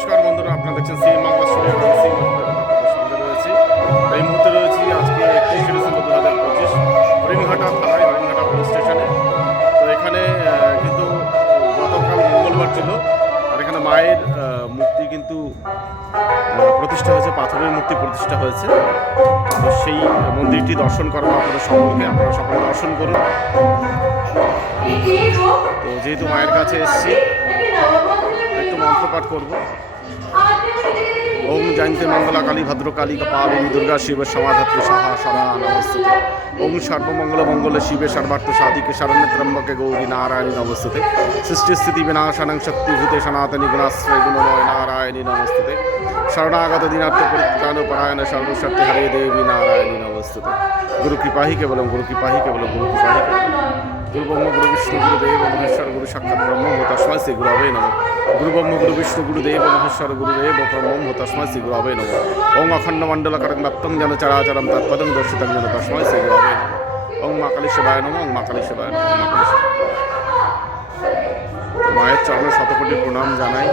নমস্কার বন্ধুরা, আপনারা দেখছেন সিএম বাংলা স্টুডিও। আমি সিএম আপনাদের সঙ্গে রয়েছি। এই মুহূর্তে রয়েছি আজকে 31শে ডিসেম্বর 2025 হরিণঘাটা থানায়, হরিণঘাটা পুলিশ স্টেশনে। তো এখানে কিন্তু গতকাল মঙ্গলবার ছিল, আর এখানে মায়ের মূর্তি কিন্তু প্রতিষ্ঠা হয়েছে, পাথরের মূর্তি প্রতিষ্ঠা হয়েছে। তো সেই মন্দিরটি দর্শন করবো আপনাদের সকলকে, আপনারা সকলে দর্শন করুন। তো যেহেতু মায়ের কাছে এসেছি, একটু মন্ত্রপাঠ করবো। ওম জয়ন্তে মঙ্গলা কালী ভদ্রকালী কপালিনী দুর্গা শিবের সমাধাত্রী সাহা সরা নমস্তুতে। ওম সর্বমঙ্গল মঙ্গলে শিবে সর্বার্থ সাধিকে শরণ্যে ত্রম্বকে গৌরী নারায়ণী নমস্তুতে। সৃষ্টি স্থিতি বিনাশানং শক্তিভূতে সনাতনী গুণাশ্রয় গুণময় নারায়ণী নমস্তুতে। শরণাগত দিনার্থ পরিত্রাণ পরায়ণ সর্বশক্তি হরে দেবী নারায়ণী নমস্তুতে। গুরু কৃপাহি কেবলম, গুরু কৃপাহি কেবলম, গুরু কৃপাহি কেবলম। গুরু ব্রহ্ম গুরু বিষ্ণু গুরুদেব মহেশ্বর গুরু সাক্ষাৎ ব্রহ্ম তস্মৈ শ্রী গুরবে নমঃ। গুরু ব্রহ্ম গুরু বিষ্ণু গুরুদেব মহেশ্বর গুরুদেব ব্রহ্ম তস্মৈ শ্রী গুরবে নমঃ। ওং অখণ্ড মণ্ডলকারং ব্যাপ্তং যেন চরাচরম তৎপদং দর্শিতং যেন তস্মৈ শ্রী গুরবে নমঃ। ওং মা কালী শিবায় নমঃ, ওং মা কালী শিবায় নমঃ, মা কালী শিবায়। মায়ের চরণে শতকোটি প্রণাম জানাই।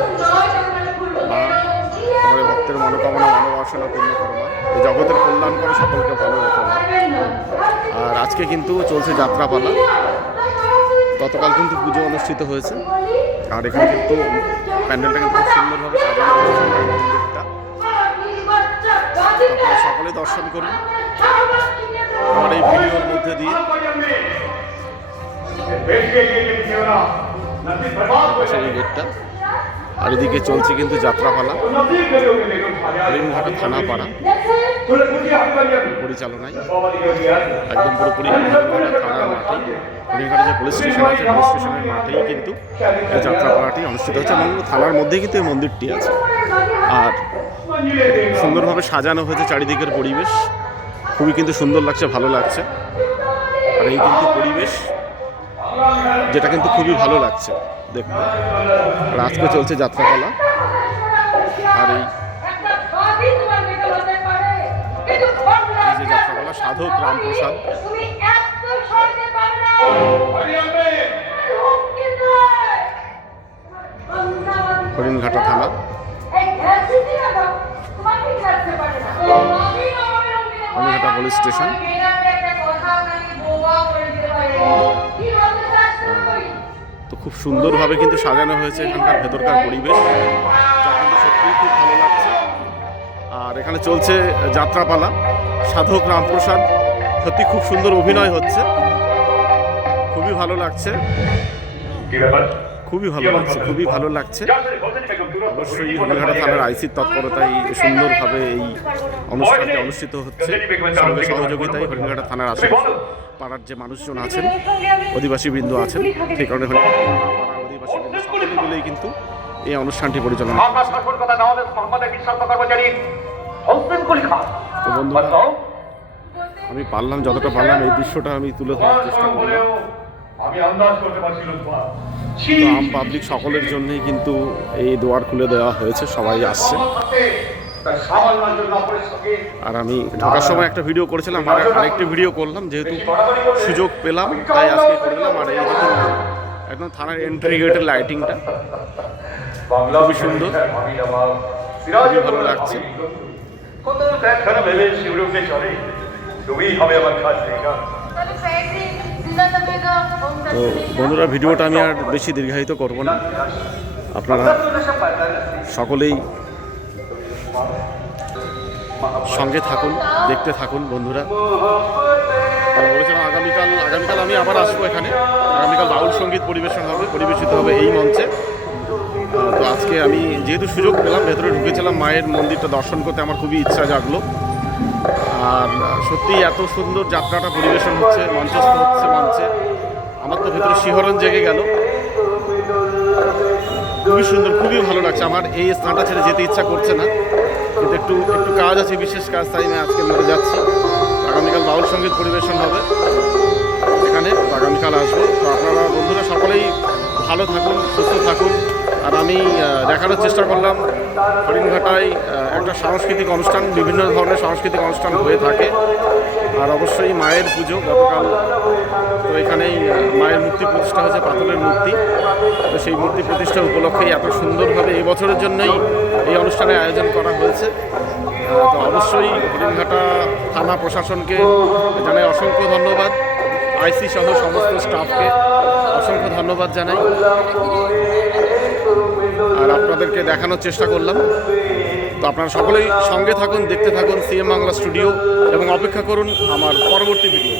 মা আমাদের ভক্তের মনোকামনা মনোবাসনা পূর্ণ করো মা, এই জগতের কল্যাণ করে সকলকে ভালো রেখো মা। আর আজকে কিন্তু চলছে যাত্রাপালা। গতকাল কিন্তু পুজো অনুষ্ঠিত হয়েছে, আর এখানে কিন্তু প্যান্ডেলটা কিন্তু খুব সুন্দরভাবে সাজানো হয়েছে মন্দিরটা। আপনারা সকলে দর্শন করুন আমার এই ভিডিওর মধ্যে দিয়ে। এই গেটটা, আর এদিকে চলছে কিন্তু যাত্রাপালা। হরিণঘাটা থানা পাড়া পরিচালনায় একদম পুরোপুরি থানার মাঠেই, হরিণঘাটা যে পুলিশ স্টেশন আছে পুলিশ স্টেশনের মাঠেই কিন্তু এই যাত্রাপালাটি অনুষ্ঠিত হচ্ছে, এবং থানার মধ্যেই কিন্তু এই মন্দিরটি আছে। আর সুন্দরভাবে সাজানো হয়েছে চারিদিকের পরিবেশ, খুবই কিন্তু সুন্দর লাগছে, ভালো লাগছে। আর এই কিন্তু পরিবেশ যেটা কিন্তু খুবই ভালো লাগছে দেখতে। আর আজকে চলছে যাত্রাপালা, আর এই যে যাত্রাপালা সাধক রামপ্রসাদ হরিণঘাটা থানা। Haringhata police station. তো খুব সুন্দরভাবে কিন্তু সাজানো হয়েছে এখানকার ভেতরকার পরিবেশ, যা কিন্তু সত্যিই খুব ভালো লাগছে। আর এখানে চলছে যাত্রাপালা, সাধক রামপ্রসাদ, সত্যি খুব সুন্দর অভিনয় হচ্ছে, খুবই ভালো লাগছে, খুবই ভালো লাগছে, খুবই ভালো লাগছে। অবশ্যই হরিণঘাটা থানার আইসির তৎপরতায় সুন্দরভাবে এই অনুষ্ঠানটি অনুষ্ঠিত হচ্ছে, সঙ্গে সহযোগিতায় হরিণঘাটা থানার আশেপাশে পাড়ার যে মানুষজন আছেন, অধিবাসী বৃন্দ আছেন, সেই কারণে অধিবাসী বৃন্দ সকলে মিলেই কিন্তু এই অনুষ্ঠানটি পরিচালনা করছে। তো বন্ধুরা, আমি পারলাম, যতটা পারলাম এই দৃশ্যটা আমি তুলে ধরার চেষ্টা করলাম। আম পাবলিক সকলের জন্যই কিন্তু এই দুয়ার খুলে দেওয়া হয়েছে, সবাই আসছে। আর আমি ঢোকার সময় একটা ভিডিও করেছিলাম, আর আরেকটি ভিডিও করলাম, যেহেতু সুযোগ পেলাম তাই আজকে করলাম। আর এই একদম থানার এন্ট্রি গেটের লাইটিংটা খুবই সুন্দর, খুবই ভালো লাগছে। তো বন্ধুরা, ভিডিওটা আমি আর বেশি দীর্ঘায়িত করব না, আপনারা সকলেই সঙ্গে থাকুন, দেখতে থাকুন বন্ধুরা। বলেছিলাম আগামীকাল আমি আবার আসবো এখানে। আগামীকাল বাউল সঙ্গীত পরিবেশিত হবে এই মঞ্চে। তো আজকে আমি যেহেতু সুযোগ পেলাম, ভেতরে ঢুকেছিলাম, মায়ের মন্দিরটা দর্শন করতে আমার খুবই ইচ্ছা জাগলো। আর সত্যি এত সুন্দর যাত্রাটা পরিবেশন হচ্ছে, মঞ্চস্থ হচ্ছে মঞ্চে, আমার তো ভেতরে শিহরণ জেগে গেল। খুবই সুন্দর, খুবই ভালো লাগছে। আমার এই স্থানটা ছেড়ে যেতে ইচ্ছা করছে না, কিন্তু একটু কাজ আছে, বিশেষ কাজ, তাই আমি আজকে মরে যাচ্ছি। আগামীকাল বাউল সঙ্গীত পরিবেশন হবে এখানে, আগামীকাল আসবো। তো আপনারা বন্ধুরা সকলেই ভালো থাকুন, সুস্থ থাকুন। আর আমি দেখানোর চেষ্টা করলাম হরিণঘাটায় একটা সাংস্কৃতিক অনুষ্ঠান, বিভিন্ন ধরনের সাংস্কৃতিক অনুষ্ঠান হয়ে থাকে। আর অবশ্যই মায়ের পুজো গতকাল, তো এখানেই মায়ের মূর্তি প্রতিষ্ঠা হয়েছে, পাথরের মূর্তি। তো সেই মূর্তি প্রতিষ্ঠা উপলক্ষেই এত সুন্দরভাবে এই বছরের জন্যই এই অনুষ্ঠানের আয়োজন করা হয়েছে। তো অবশ্যই হরিণঘাটা থানা প্রশাসনকে জানাই অসংখ্য ধন্যবাদ, আইসি সহ সমস্ত স্টাফকে অসংখ্য ধন্যবাদ জানাই। আর আপনাদেরকে দেখানোর চেষ্টা করলাম। তো আপনারা সকলেই সঙ্গে থাকুন, দেখতে থাকুন সিএম বাংলা স্টুডিও এবং অপেক্ষা করুন আমার পরবর্তী ভিডিও।